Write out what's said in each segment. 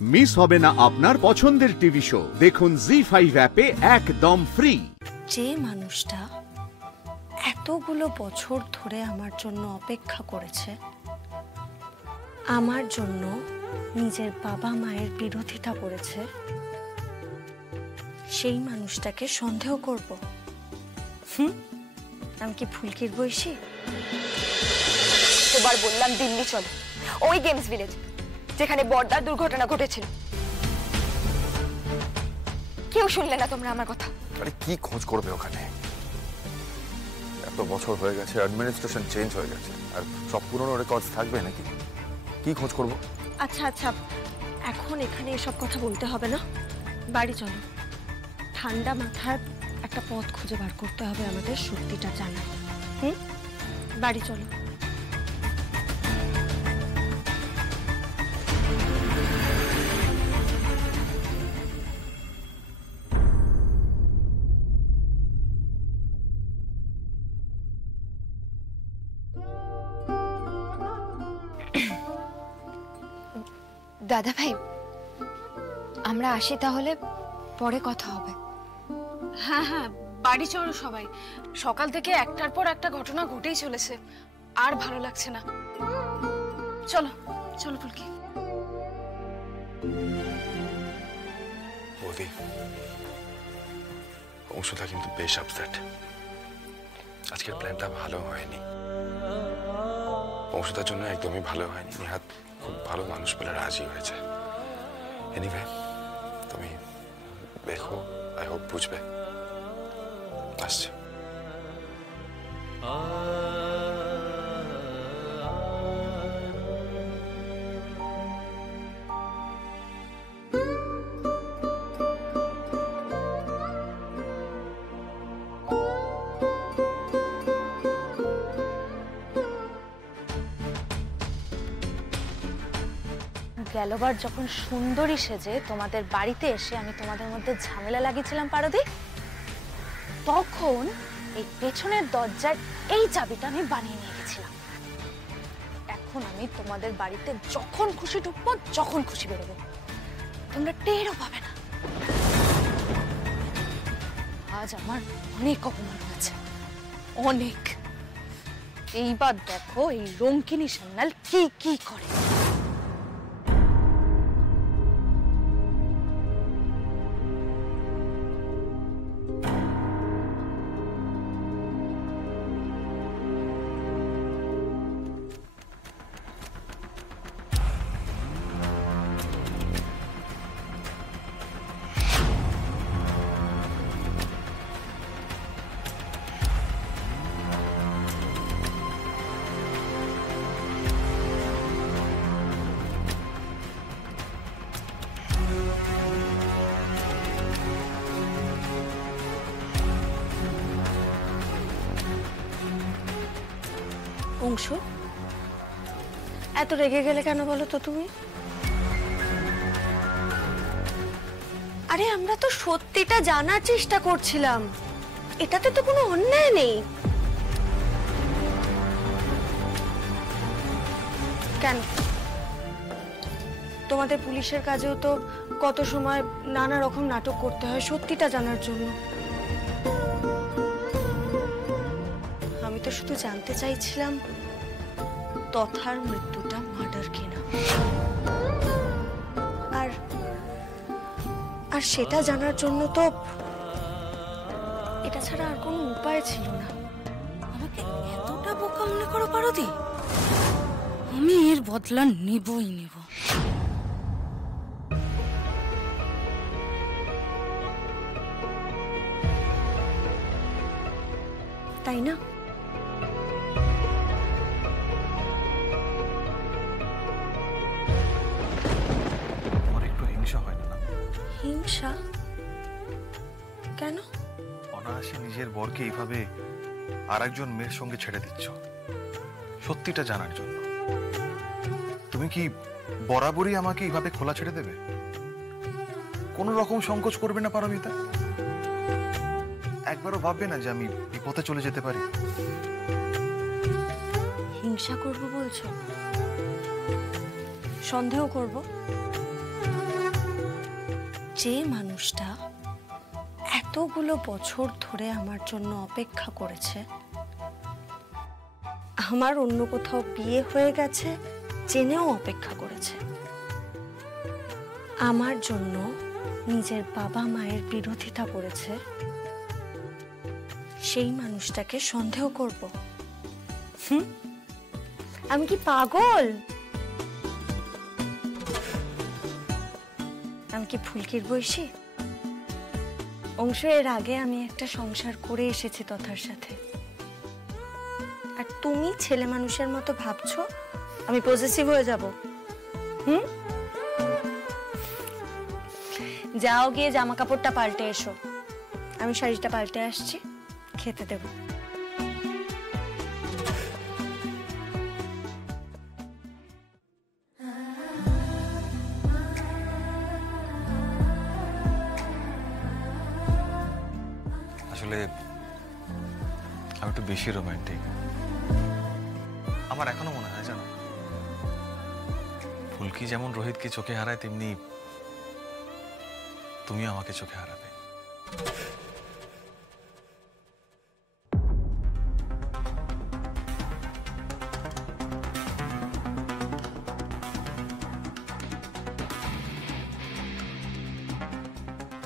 Miss হবে না আপনার পছন্দের টিভি শো। দেখুন জি5 অ্যাপে একদম ফ্রি। যে মানুষটা এতগুলো বছর ধরে আমার জন্য অপেক্ষা করেছে, আমার জন্য নিজের বাবা মায়ের বিরোধিতা করেছে, সেই মানুষটাকে সন্দেহ করব? আমি কি ফুলকির বয়সী? তোবার বললাম দিল্লি চল, ওই গেমস ভিলেজ যেখানে বর্দার দুর্ঘটনা ঘটেছিল। কেউ শুনলে না তোমরা আমার কথা। আরে কি খোঁজ করবে ওখানে? এত বছর হয়ে গেছে, অ্যাডমিনিস্ট্রেশন চেঞ্জ হয়ে গেছে, আর সব পুরনো রেকর্ডস থাকবে নাকি? কি খোঁজ করব? আচ্ছা আচ্ছা, এখন এখানে এসব কথা বলতে হবে না, বাড়ি চলো। ঠান্ডা মাথায় একটা পথ খুঁজে বার করতে হবে আমাদের সত্যিটা জানার। বাড়ি চলো। দাদা ভাই, আমরা আসি তাহলে, পরে কথা হবে। হ্যাঁ হ্যাঁ, বাড়ি চলো সবাই। সকাল থেকে একটার পর একটা ঘটনা ঘটেই চলেছে, আর ভালো লাগছে না। চলো চলো ফুলকি। বৌদি, অংশুদা কিন্তু বেশ আপসেট। আজকের প্ল্যানটা ভালো হয়নি, অংশুদার জন্য একদমই ভালো হয়নি। নিহাত খুব ভালো মানুষ বলে রাজি হয়েছে। এনিওয়ে, তুমি দেখো, আই হোপ বুঝবে। আসছে। গেলবার যখন সুন্দরী সেজে তোমাদের বাড়িতে এসে আমি তোমাদের মধ্যে ঝামেলা লাগিয়েছিলাম পারদি, তখন এই পেছনের দরজার এই চাবিটা আমি বানিয়ে নিয়ে গেছিলাম। এখন আমি তোমাদের বাড়িতে যখন খুশি ঢুকবো, যখন খুশি বেরোবো, তোমরা টেরও পাবে না। আজ আমার অনেক অপমান হয়েছে, অনেক। এইবার দেখো এই রঙ্কিনী সান্যাল কি কি করে। অংশু, এত রেগে গেলে কেন বলো তো তুমি? আরে আমরা তো সত্যিটা জানার চেষ্টা করছিলাম, এটাতে তো কোনো অন্যায় নেই। কেন? তোমাদের পুলিশের কাজেও তো কত সময় নানা রকম নাটক করতে হয় সত্যিটা জানার জন্য। আমি তো শুধু জানতে চাইছিলাম তথার মৃত্যুটা মার্ডার কিনা, আর আর সেটা জানার জন্য তো এটা ছাড়া আর কোনো উপায় ছিল না। আমাকে এতটা বোকা মনে করো পারদি? আমি এর বদলা নেবই নেব। তাই না? হিংসা কেন? অনায়াসে নিজের বরকে এইভাবে আরেকজন মেয়ের সঙ্গে ছেড়ে দিচ্ছ সত্যিটা জানার জন্য। তুমি কি বরাবরই আমাকে এইভাবে খোলা ছেড়ে দেবে? কোনো রকম সংকোচ করবে না পারমিতা? একবারও ভাববে না যে আমি বিপদে চলে যেতে পারি? হিংসা করব বলছো? সন্দেহ করব? যে মানুষটা এতগুলো বছর ধরে আমার জন্য অপেক্ষা করেছে, আমার অন্য কোথাও বিয়ে হয়ে গেছে জেনেও অপেক্ষা করেছে, আমার জন্য নিজের বাবা মায়ের বিরোধিতা করেছে, সেই মানুষটাকে সন্দেহ করব? আমি কি পাগল? আমি কি ফুলকির বয়সী? অংশ, এর আগে আমি একটা সংসার করে এসেছি তথার সাথে, আর তুমি ছেলে মানুষের মতো ভাবছো আমি পজেসিভ হয়ে যাব? যাও গিয়ে জামা কাপড়টা পাল্টে এসো, আমি শাড়িটা পাল্টে আসছি, খেতে দেব। আসলে আমি একটু বেশি রোমান্টিক। আমার এখনো মনে হয় জানো, ফুলকি যেমন রোহিতকে চোখে হারায়, তেমনি তুমি আমাকে চোখে হারাবে।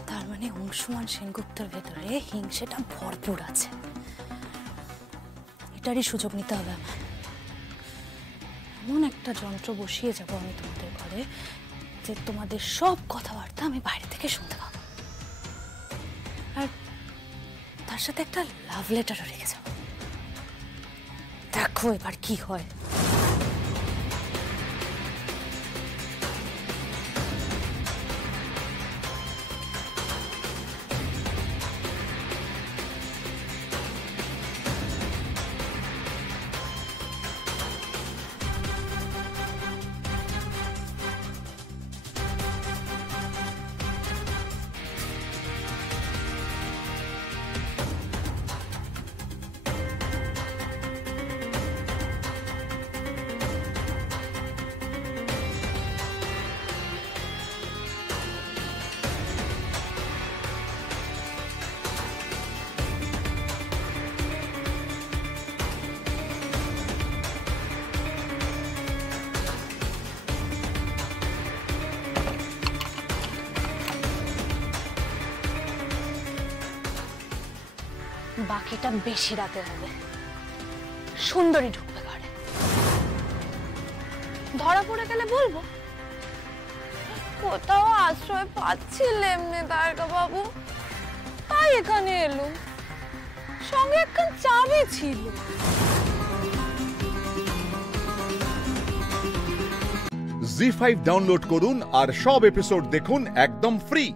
তার মানে অংশুমান সেনগুপ্তের ভেতরে হিংসেটা ভরপুর আছে। এটারই সুযোগ নিতে হবে আমার। এমন একটা যন্ত্র বসিয়ে যাব আমি তোমাদের ঘরে যে তোমাদের সব কথাবার্তা আমি বাইরে থেকে শুনতে পাবো, আর তার সাথে একটা লাভ লেটারও রেখে যাবো। দেখো এবার কি হয়। বাকিটা বেশি রাতে হবে, সুন্দরী ঢুকবে ঘরে, ধরা পড়ে গেলে বলবো। কোথাও আশ্রয় পাচ্ছিলাম না তারকা বাবু, তাই এখানে এলুম, সঙ্গে একটা চাবি ছিল। জি5 ডাউনলোড করুন আর সব এপিসোড দেখুন একদম ফ্রি।